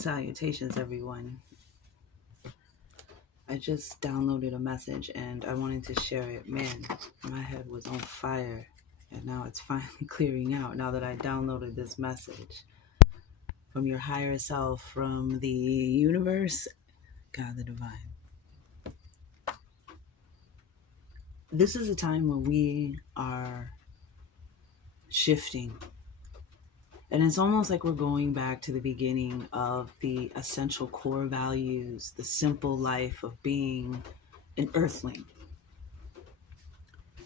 Salutations, everyone. I just downloaded a message and I wanted to share it. Man, my head was on fire and now it's finally clearing out now that I downloaded this message from your higher self, from the universe, God the divine. This is a time where we are shifting. And it's almost like we're going back to the beginning of the essential core values, the simple life of being an earthling.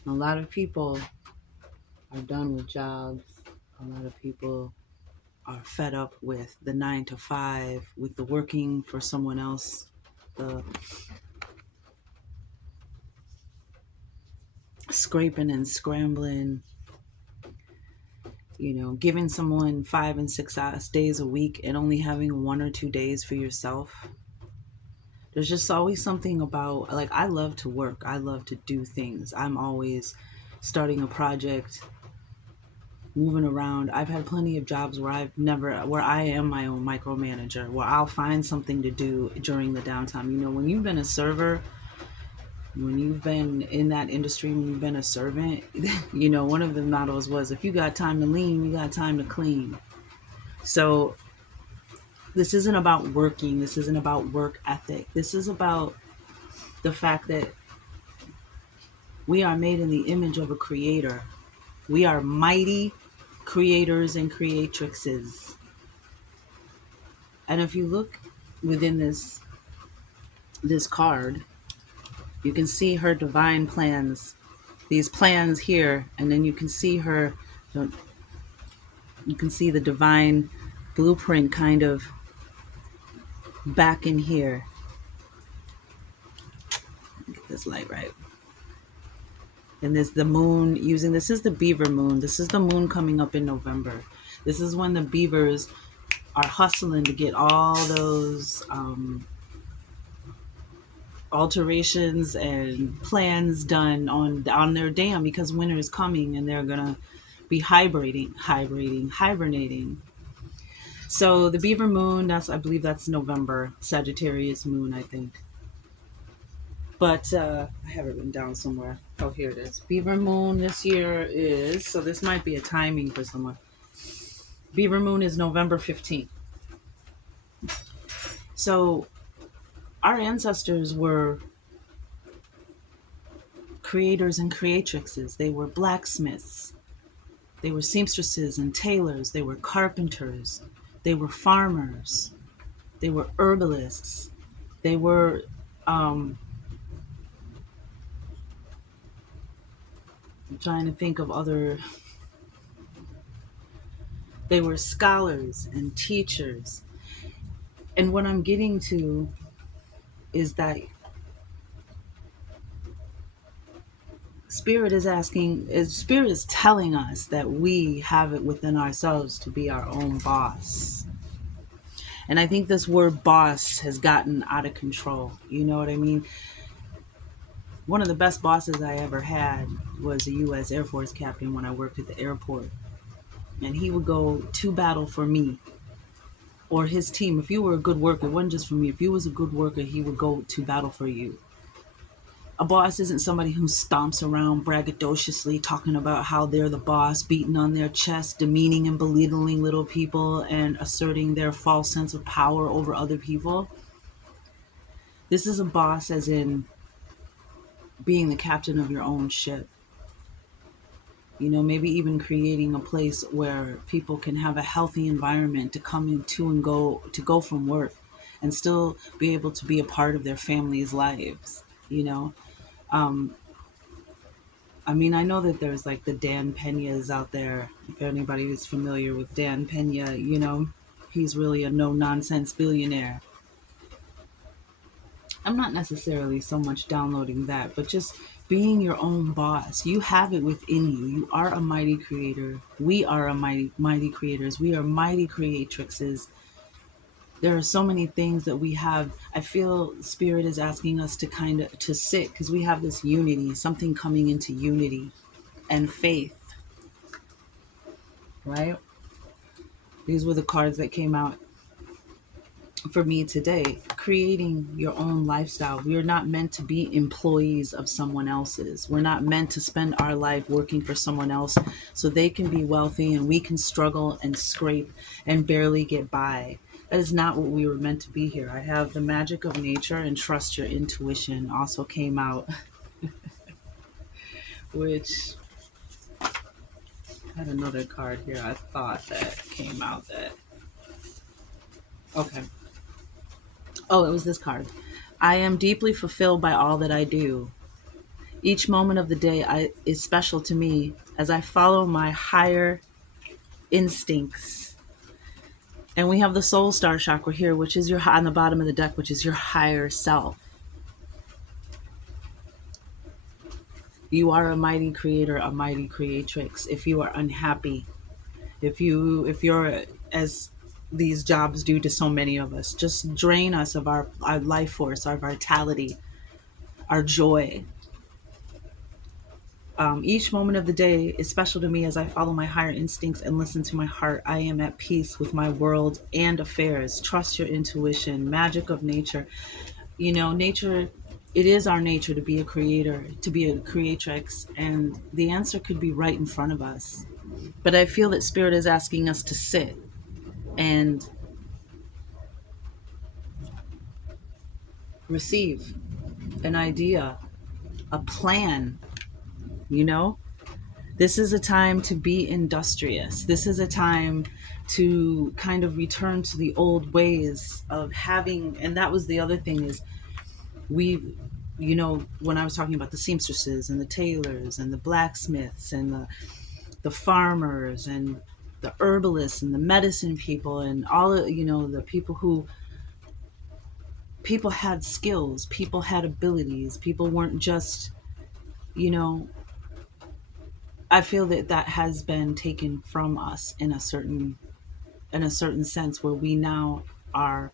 A lot of people are done with jobs. A lot of people are fed up with the 9 to 5, with the working for someone else, the scraping and scrambling, giving someone 5 and 6 days a week and only having 1 or 2 days for yourself. There's just always something about, like, I love to work. I love to do things. I'm always starting a project, moving around. I've had plenty of jobs where I am my own micromanager, where I'll find something to do during the downtime. When you've been a server, when you've been in that industry, when you've been a servant, one of the mottos was, if you got time to lean, you got time to clean. So this isn't about working. This isn't about work ethic. This is about the fact that we are made in the image of a creator. We are mighty creators and creatrixes. And if you look within this card, you can see her divine plans, these plans here, and then you can see the divine blueprint kind of back in here. Get this light right. And this the moon this is the beaver moon. This is the moon coming up in November. This is when the beavers are hustling to get all those alterations and plans done on their dam, because winter is coming and they're gonna be hibernating. So the beaver moon, I believe that's November. Sagittarius moon, I think. But I have it written down somewhere. Oh, here it is. Beaver moon this year is, so this might be a timing for someone. Beaver moon is November 15th. So our ancestors were creators and creatrixes. They were blacksmiths. They were seamstresses and tailors. They were carpenters. They were farmers. They were herbalists. They were I'm trying to think of other. They were scholars and teachers. And what I'm getting to is that Spirit is telling us that we have it within ourselves to be our own boss. And I think this word boss has gotten out of control. You know what I mean? One of the best bosses I ever had was a U.S. Air Force captain when I worked at the airport. And he would go to battle for me or his team. If you were a good worker, it wasn't just for me. If you was a good worker, he would go to battle for you. A boss isn't somebody who stomps around braggadociously talking about how they're the boss, beating on their chest, demeaning and belittling little people, and asserting their false sense of power over other people. This is a boss as in being the captain of your own ship. Maybe even creating a place where people can have a healthy environment to come into and go from work and still be able to be a part of their family's lives. I know that there's like the Dan Peñas out there. If anybody is familiar with Dan Peña, he's really a no-nonsense billionaire. I'm not necessarily so much downloading that, but just being your own boss. You have it within you. You are a mighty creator. We are a mighty creators. We are mighty creatrixes. There are so many things that we have. I feel Spirit is asking us to sit, because we have this unity, something coming into unity and faith, right? These were the cards that came out. for me today, creating your own lifestyle. We are not meant to be employees of someone else's. We're not meant to spend our life working for someone else so they can be wealthy and we can struggle and scrape and barely get by. That is not what we were meant to be here. I have the magic of nature and trust your intuition also came out, which I had another card here. I thought that came out that. Okay. Oh, it was this card. I am deeply fulfilled by all that I do. Each moment of the day is special to me as I follow my higher instincts. And we have the soul star chakra here, which is your on the bottom of the deck, which is your higher self. You are a mighty creator, a mighty creatrix. If you are unhappy, if you're as these jobs do to so many of us, just drain us of our life force, our vitality, our joy. Each moment of the day is special to me as I follow my higher instincts and listen to my heart. I am at peace with my world and affairs. Trust your intuition, magic of nature. Nature, it is our nature to be a creator, to be a creatrix, and the answer could be right in front of us. But I feel that Spirit is asking us to sit and receive an idea, a plan, you know? This is a time to be industrious. This is a time to kind of return to the old ways of having, and that was the other thing is we, when I was talking about the seamstresses and the tailors and the blacksmiths and the farmers and the herbalists and the medicine people and all of, the people had skills, people had abilities, people weren't just, you know, I feel that that has been taken from us in a certain sense where we now are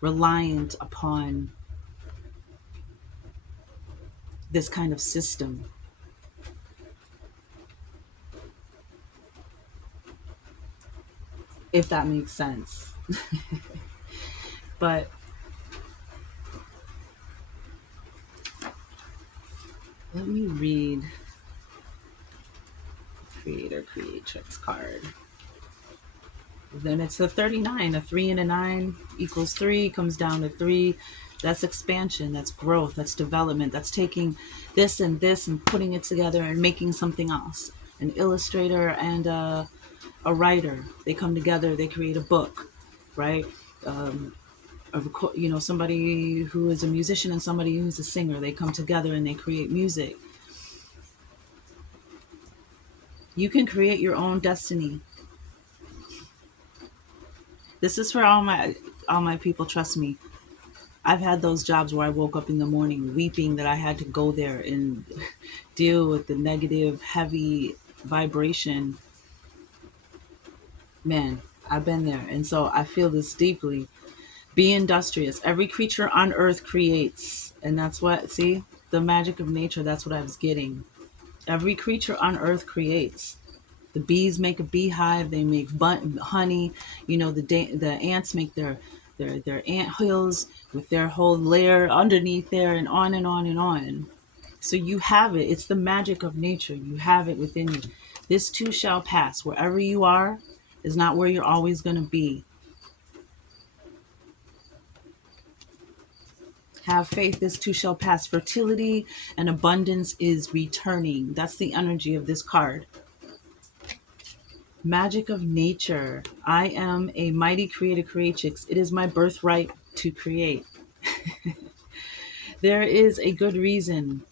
reliant upon this kind of system, if that makes sense. But let me read Creator Creatrix card. Then it's a 39. A 3 and a 9 equals 3, comes down to 3. That's expansion, that's growth, that's development, that's taking this and putting it together and making something else. An illustrator and a writer, they come together, they create a book, right? Somebody who is a musician and somebody who's a singer, they come together and they create music. You can create your own destiny. This is for all my people, trust me. I've had those jobs where I woke up in the morning weeping that I had to go there and deal with the negative, heavy vibration. Man, I've been there. And so I feel this deeply. Be industrious. Every creature on earth creates. And that's what, see, the magic of nature, that's what I was getting. Every creature on earth creates. The bees make a beehive. They make honey. The ants make their ant hills with their whole layer underneath there, and on and on and on. So you have it. It's the magic of nature. You have it within you. This too shall pass. Wherever you are is not where you're always going to be. Have faith, this too shall pass. Fertility and abundance is returning. That's the energy of this card. Magic of nature. I am a mighty creator creatrix. It is my birthright to create. There is a good reason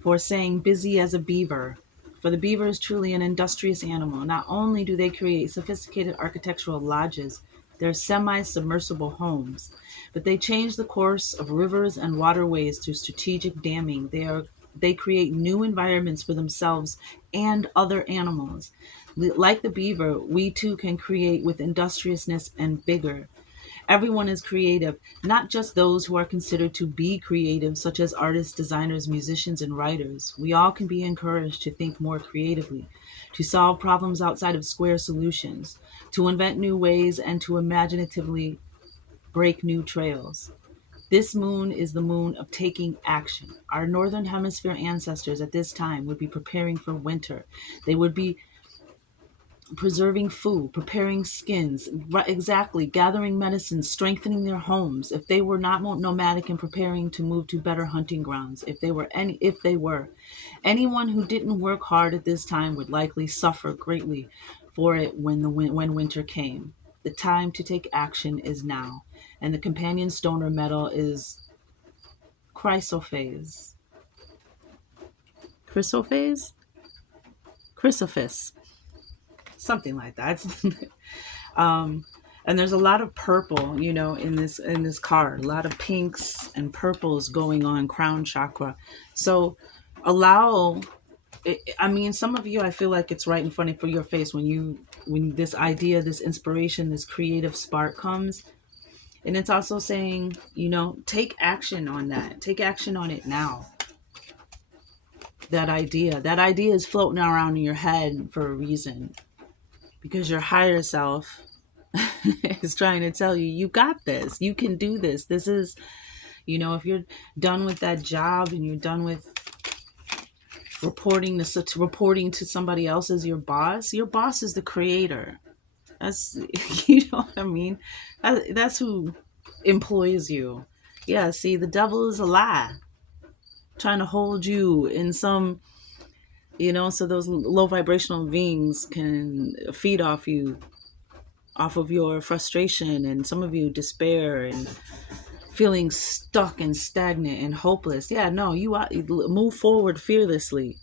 for saying busy as a beaver. For the beaver is truly an industrious animal. Not only do they create sophisticated architectural lodges, they're semi-submersible homes, but they change the course of rivers and waterways through strategic damming. They create new environments for themselves and other animals. Like the beaver, we too can create with industriousness and vigor. Everyone is creative, not just those who are considered to be creative, such as artists, designers, musicians, and writers. We all can be encouraged to think more creatively, to solve problems outside of square solutions, to invent new ways, and to imaginatively break new trails. This moon is the moon of taking action. Our northern hemisphere ancestors at this time would be preparing for winter. They would be preserving food, preparing skins, exactly, gathering medicines, strengthening their homes. If they were not nomadic and preparing to move to better hunting grounds, if they were, anyone who didn't work hard at this time would likely suffer greatly for it when winter came. The time to take action is now, and the companion stone or metal is chrysophase. Chrysophase? Chrysophis. Something like that. um, and there's a lot of purple, in this card. A lot of pinks and purples going on crown chakra. So allow. I mean, some of you, I feel like it's right in front of your face when this idea, this inspiration, this creative spark comes. And it's also saying, take action on that. Take action on it now. That idea is floating around in your head for a reason, because your higher self is trying to tell you, you got this, you can do this. This is, if you're done with that job and you're done with reporting to somebody else as your boss is the creator. That's you know what I mean. That's who employs you. Yeah, see, the devil is a lie, trying to hold you in some, so those low vibrational beings can feed off of your frustration, and some of you despair and feeling stuck and stagnant and hopeless. Yeah, no, move forward fearlessly.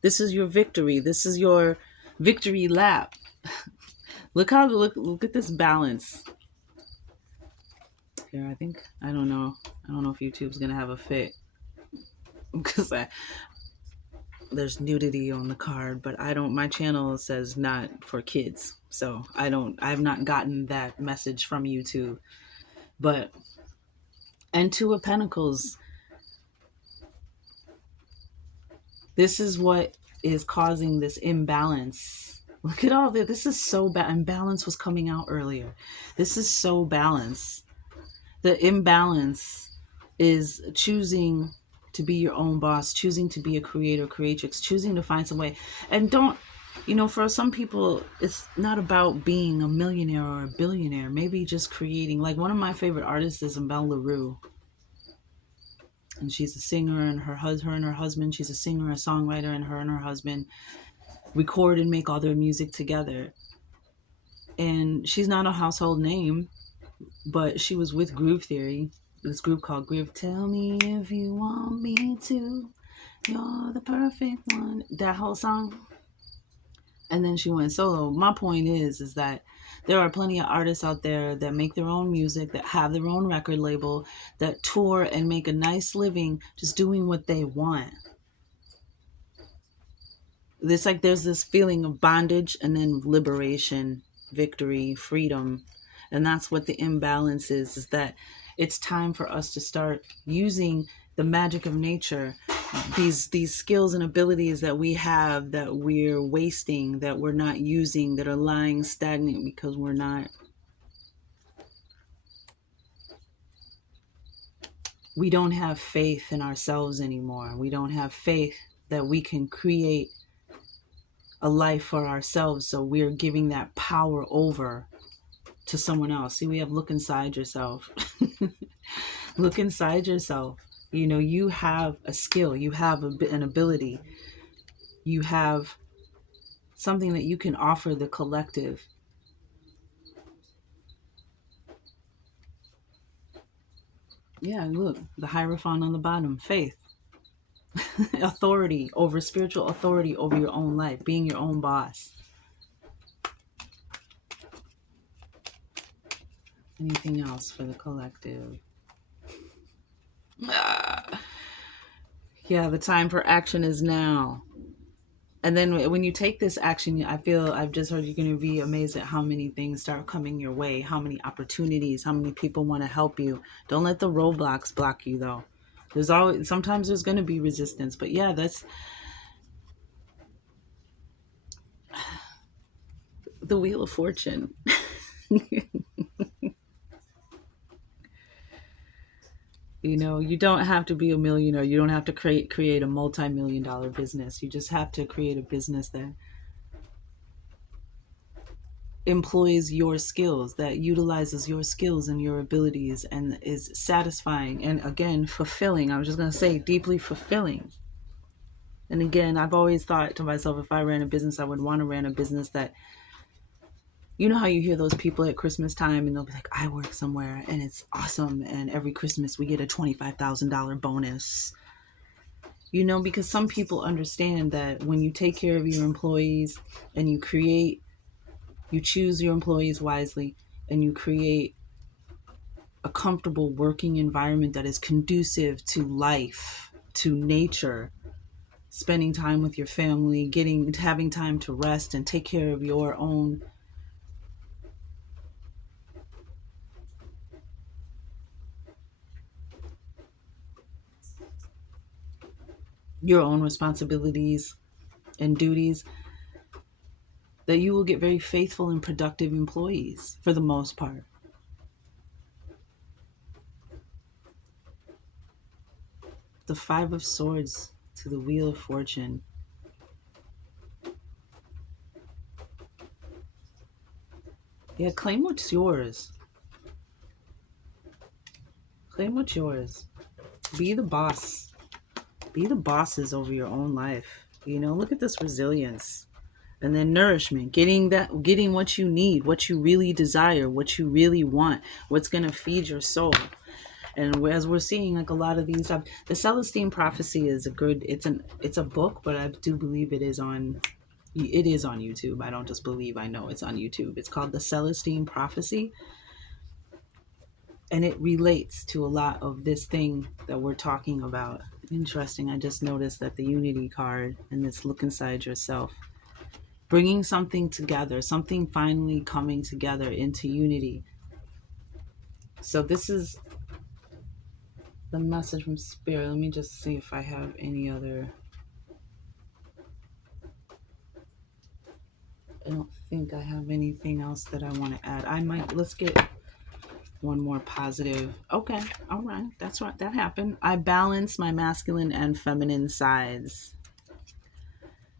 This is your victory. This is your victory lap. Look at this balance. Here, I don't know if YouTube's gonna have a fit because there's nudity on the card, but I don't. My channel says not for kids, so I've not gotten that message from YouTube. But and Two of Pentacles. This is what is causing this imbalance. Look at all this. This is so bad. Imbalance was coming out earlier. This is so balanced. The imbalance is choosing to be your own boss, choosing to be a creator, creatrix, choosing to find some way. And don't, for some people, it's not about being a millionaire or a billionaire. Maybe just creating. Like one of my favorite artists is Belle LaRue. And she's a singer, and her and her husband, she's a singer, a songwriter, and her husband record and make all their music together. And she's not a household name, but she was with Groove Theory, this group called Groove. Tell me if you want me to, you're the perfect one. That whole song. And then she went solo. My point is that there are plenty of artists out there that make their own music, that have their own record label, that tour and make a nice living just doing what they want. It's like there's this feeling of bondage and then liberation, victory, freedom. And that's what the imbalance is that it's time for us to start using the magic of nature, these skills and abilities that we have, that we're wasting, that we're not using, that are lying stagnant because we don't have faith in ourselves anymore. We don't have faith that we can create a life for ourselves. So we're giving that power over to someone else. See, we have look inside yourself. Look inside yourself. You have a skill, you have an ability, you have something that you can offer the collective. Yeah, look, the Hierophant on the bottom, faith. Authority over spiritual authority over your own life, being your own boss. Anything else for the collective? Yeah, the time for action is now. And then when you take this action, I've just heard you're going to be amazed at how many things start coming your way, how many opportunities, how many people want to help you. Don't let the roadblocks block you, though. Sometimes there's going to be resistance, but yeah, that's the Wheel of Fortune. You know, you don't have to be a millionaire. You don't have to create a multi-million dollar business. You just have to create a business that employs your skills, that utilizes your skills and your abilities, and is satisfying and, again, fulfilling. I was just going to say deeply fulfilling. And again, I've always thought to myself, if I ran a business, I would want to run a business that, you know how you hear those people at Christmas time and they'll be like, I work somewhere and it's awesome. And every Christmas we get a $25,000 bonus. You know, because some people understand that when you take care of your employees and you choose your employees wisely, and you create a comfortable working environment that is conducive to life, to nature, spending time with your family, having time to rest and take care of your own responsibilities and duties, that you will get very faithful and productive employees for the most part. The Five of Swords to the Wheel of Fortune. Yeah, claim what's yours. Claim what's yours. Be the boss. Be the bosses over your own life. You know, look at this resilience. And then nourishment, getting what you need, what you really desire, what you really want, what's going to feed your soul. And as we're seeing, like a lot of these, the Celestine Prophecy is it's a book, but I do believe it is on YouTube. I don't just believe, I know it's on YouTube. It's called the Celestine Prophecy, and it relates to a lot of this thing that we're talking about. Interesting. I just noticed that the Unity card and this look inside yourself, bringing something together, something finally coming together into unity. So this is the message from Spirit. Let me just see if I have any other. I don't think I have anything else that I want to add. Let's get one more positive. Okay, all right, that's right, that happened. I balance my masculine and feminine sides.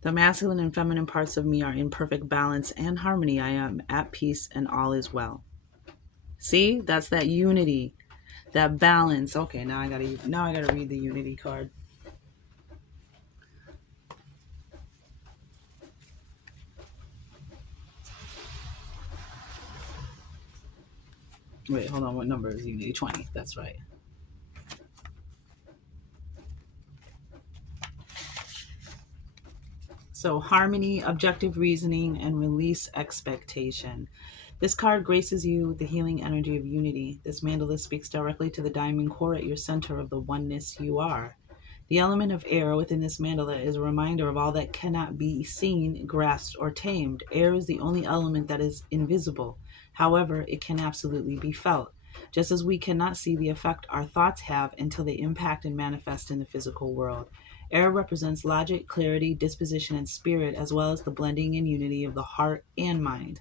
The masculine and feminine parts of me are in perfect balance and harmony. I am at peace and all is well. See, that's that unity, that balance. Okay, now I gotta read the unity card. Wait, hold on. What number is unity? 20. That's right. So, harmony, objective reasoning, and release expectation. This card graces you with the healing energy of unity. This mandala speaks directly to the diamond core at your center of the oneness you are. The element of air within this mandala is a reminder of all that cannot be seen, grasped, or tamed. Air is the only element that is invisible. However, it can absolutely be felt, just as we cannot see the effect our thoughts have until they impact and manifest in the physical world. Air represents logic, clarity, disposition, and spirit, as well as the blending and unity of the heart and mind.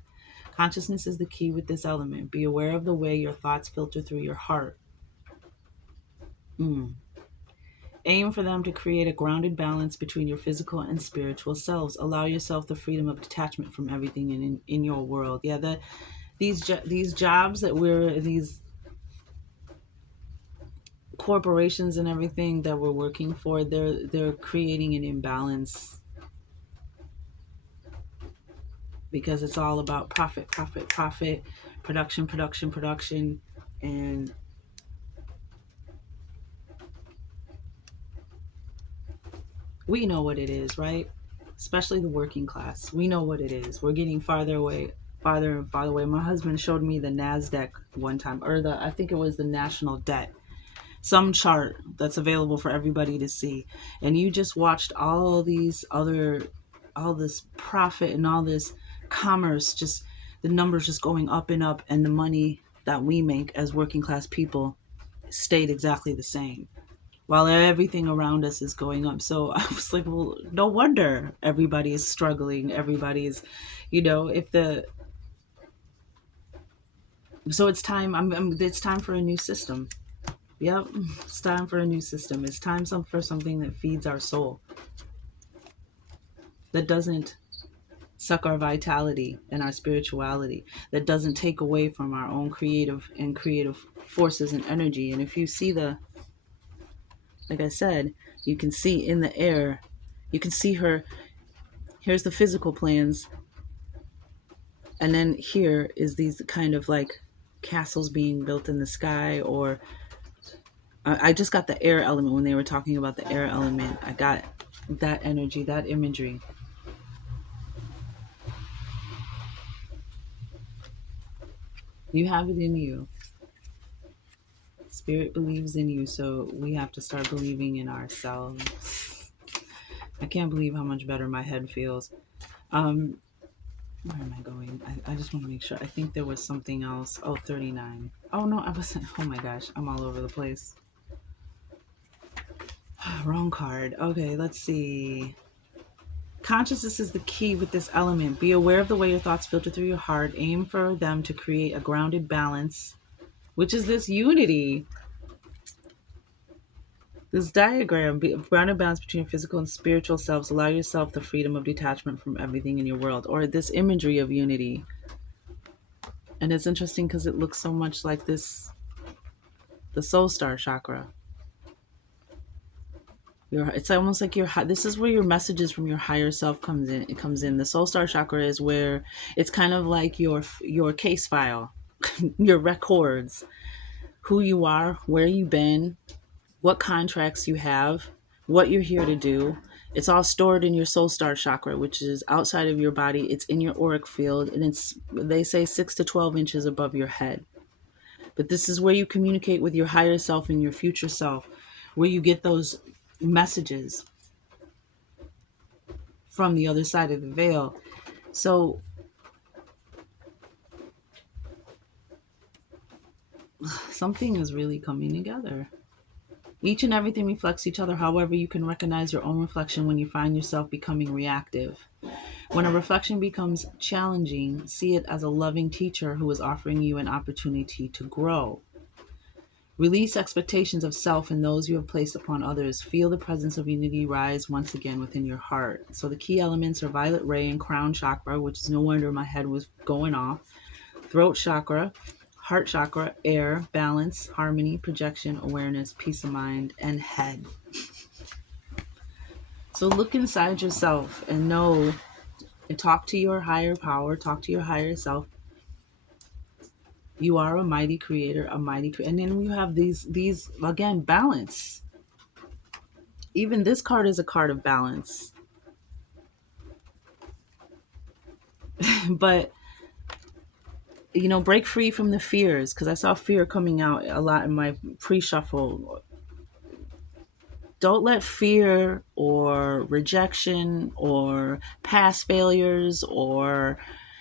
Consciousness is the key with this element. Be aware of the way your thoughts filter through your heart. Aim for them to create a grounded balance between your physical and spiritual selves. Allow yourself the freedom of detachment from everything in your world. Yeah, these jobs that these corporations and everything that we're working for, they're creating an imbalance because it's all about profit, profit, profit, production, production, production, and we know what it is, right? Especially the working class. We know what it is. We're getting farther and farther away. My husband showed me the NASDAQ one time, or I think it was the national debt, some chart that's available for everybody to see. And you just watched all this profit and all this commerce, just the numbers just going up and up, and the money that we make as working class people stayed exactly the same while everything around us is going up. So I was like, well, no wonder everybody is struggling. Everybody's, if the so it's time. It's time for a new system. Yep, it's time for a new system. It's time for something that feeds our soul, that doesn't suck our vitality and our spirituality, that doesn't take away from our own creative forces and energy. And if you see like I said, you can see in the air, you can see her. Here's the physical plans, and then here is these kind of like castles being built in the sky. Or I just got the air element when they were talking about the air element. I got that energy, that imagery. You have it in you. Spirit believes in you, so we have to start believing in ourselves. I can't believe how much better my head feels. Um, where am I going? I just want to make sure. I think there was something else. Oh, 39. Oh, no, I wasn't. Oh my gosh, I'm all over the place. Wrong card. Okay, let's see. Consciousness is the key with this element. Be aware of the way your thoughts filter through your heart. Aim for them to create a grounded balance, which is this unity. This diagram, grounded balance between your physical and spiritual selves. Allow yourself the freedom of detachment from everything in your world, or this imagery of unity. And it's interesting because it looks so much like the soul star chakra. It's almost like this is where your messages from your higher self comes in. It comes in. The soul star chakra is where it's kind of like your case file, your records, who you are, where you've been, what contracts you have, what you're here to do. It's all stored in your soul star chakra, which is outside of your body. It's in your auric field, and it's, they say, 6 to 12 inches above your head. But this is where you communicate with your higher self and your future self, where you get those messages from the other side of the veil. So something is really coming together. Each and everything reflects each other. However, you can recognize your own reflection when you find yourself becoming reactive. When a reflection becomes challenging, see it as a loving teacher who is offering you an opportunity to grow. Release expectations of self and those you have placed upon others. Feel the presence of unity rise once again within your heart. So the key elements are violet ray and crown chakra, which is no wonder my head was going off. Throat chakra, heart chakra, air, balance, harmony, projection, awareness, peace of mind, and head. So look inside yourself and know and talk to your higher power, talk to your higher self. You are a mighty creator, and then we have these again, balance. Even this card is a card of balance. But break free from the fears, because I saw fear coming out a lot in my pre-shuffle. Don't let fear or rejection or past failures, or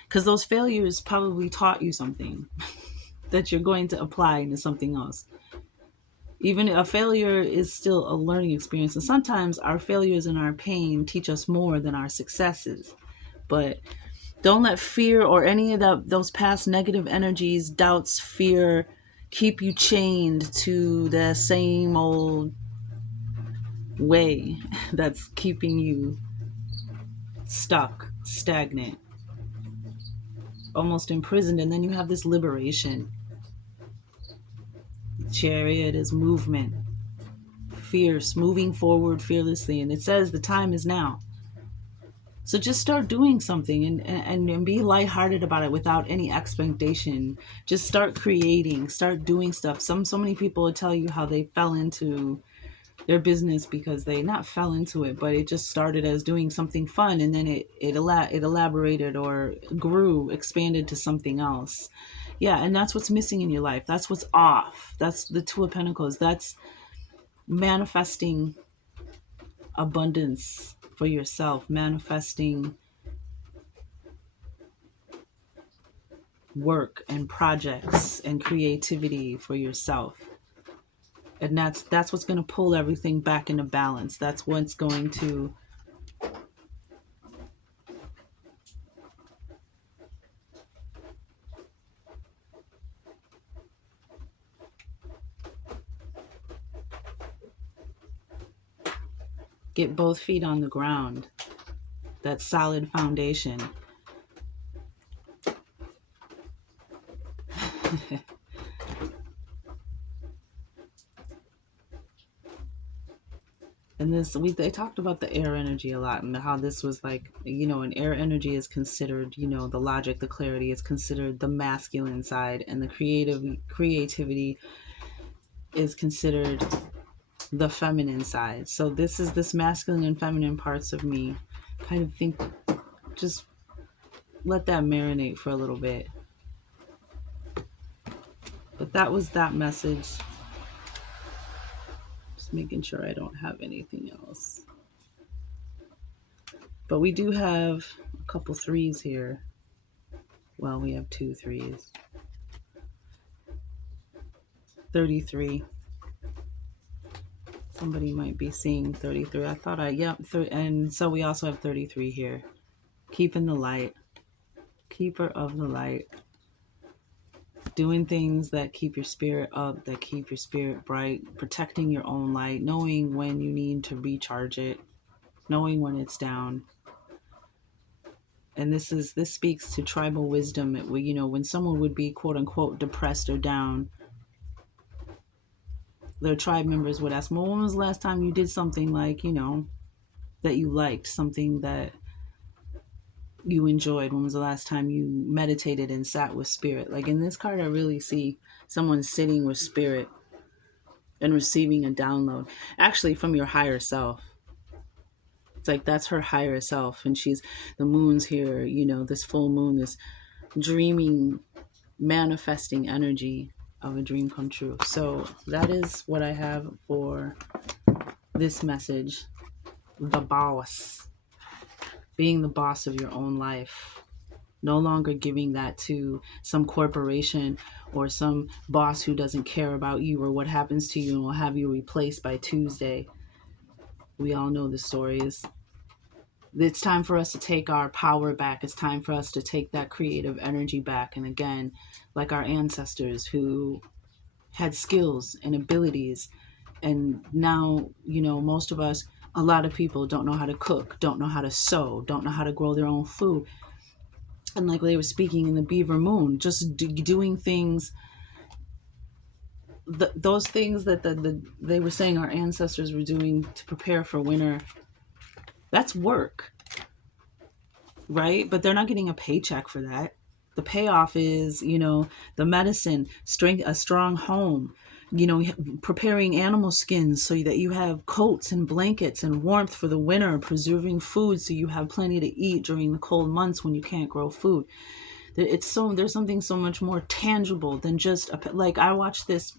because those failures probably taught you something that you're going to apply into something else. Even a failure is still a learning experience, and sometimes our failures and our pain teach us more than our successes. But don't let fear or any of those past negative energies, doubts, fear, keep you chained to the same old way that's keeping you stuck, stagnant, almost imprisoned. And then you have this liberation. Chariot is movement, fierce, moving forward fearlessly. And it says the time is now. So just start doing something, and be lighthearted about it without any expectation. Just start creating, start doing stuff. So many people will tell you how they fell into their business because they not fell into it, but it just started as doing something fun, and then it elaborated or grew, expanded to something else. Yeah, and that's what's missing in your life. That's what's off. That's the Two of Pentacles. That's manifesting abundance for yourself, manifesting work and projects and creativity for yourself. And that's what's going to pull everything back into balance. That's what's going to Get both feet on the ground, that solid foundation. And this, they talked about the air energy a lot, and how this was like, an air energy is considered, the logic, the clarity is considered the masculine side, and the creativity is considered the feminine side. So this masculine and feminine parts of me kind of think, just let that marinate for a little bit. But that was that message. Just making sure I don't have anything else. But we do have a couple threes here. Well, we have two threes. 33. Somebody might be seeing 33. I thought and so we also have 33 here. Keeping the light. Keeper of the light. Doing things that keep your spirit up, that keep your spirit bright, protecting your own light, knowing when you need to recharge it, knowing when it's down. And this speaks to tribal wisdom. When someone would be quote unquote depressed or down, their tribe members would ask, well, when was the last time you did something like, that you liked, something that you enjoyed? When was the last time you meditated and sat with spirit? Like in this card, I really see someone sitting with spirit and receiving a download, actually from your higher self. It's like that's her higher self, and the moon's here, this full moon, this dreaming, manifesting energy of a dream come true. So that is what I have for this message. The boss. Being the boss of your own life. No longer giving that to some corporation or some boss who doesn't care about you or what happens to you and will have you replaced by Tuesday. We all know the stories. It's time for us to take our power back. It's time for us to take that creative energy back. And again, like our ancestors who had skills and abilities. And now, most of us, a lot of people don't know how to cook, don't know how to sew, don't know how to grow their own food. And like they were speaking in the Beaver Moon, just doing things, those things that they were saying our ancestors were doing to prepare for winter. That's work, right? But they're not getting a paycheck for that. The payoff is, the medicine, strength, a strong home, preparing animal skins so that you have coats and blankets and warmth for the winter, preserving food so you have plenty to eat during the cold months when you can't grow food. There's something so much more tangible than just like I watched this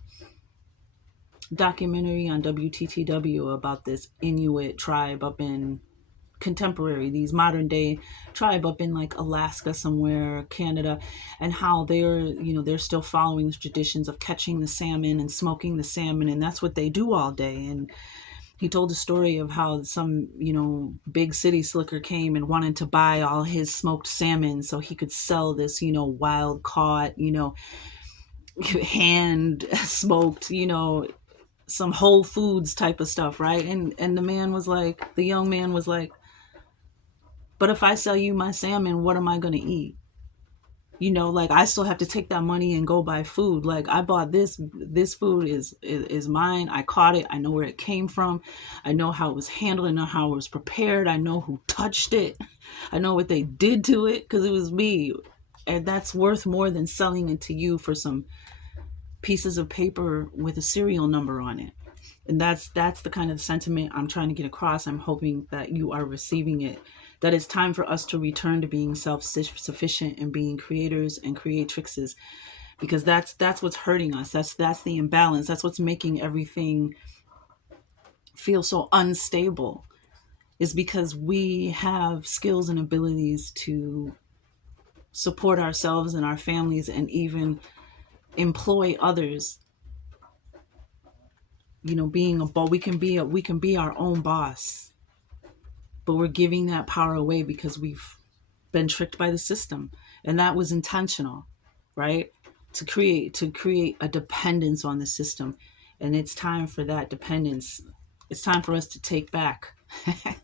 documentary on WTTW about this Inuit tribe up in these modern day tribe up in like Alaska somewhere, Canada, and how they're still following the traditions of catching the salmon and smoking the salmon, and that's what they do all day. And he told a story of how some big city slicker came and wanted to buy all his smoked salmon so he could sell this wild caught hand smoked some Whole Foods type of stuff, right? And the young man was like, but if I sell you my salmon, what am I going to eat? Like I still have to take that money and go buy food. Like I bought this food is mine. I caught it. I know where it came from. I know how it was handled. I know how it was prepared. I know who touched it. I know what they did to it because it was me. And that's worth more than selling it to you for some pieces of paper with a serial number on it. And that's the kind of sentiment I'm trying to get across. I'm hoping that you are receiving it. That it's time for us to return to being self-sufficient and being creators and creatrixes, because that's what's hurting us. That's the imbalance. That's what's making everything feel so unstable, is because we have skills and abilities to support ourselves and our families and even employ others. Being a boss, we can be our own boss. But we're giving that power away because we've been tricked by the system. And that was intentional, right? To create a dependence on the system. And it's time for that dependence. It's time for us to take back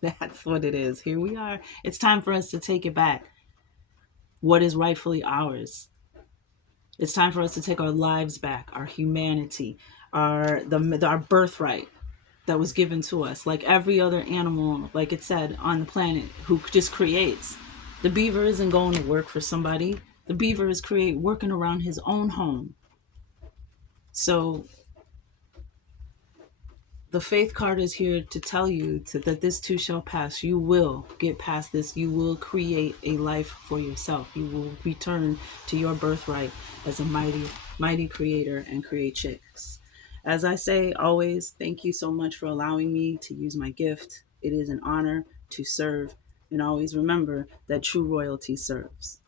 That's what it is. Here we are. It's time for us to take it back. What is rightfully ours? It's time for us to take our lives back, our humanity, our birthright that was given to us, like every other animal, like it said, on the planet, who just creates. The beaver isn't going to work for somebody. The beaver is working around his own home. So the faith card is here to tell you that this too shall pass. You will get past this. You will create a life for yourself. You will return to your birthright as a mighty creator and create chicks. As I say always, thank you so much for allowing me to use my gift. It is an honor to serve. And always remember that true royalty serves.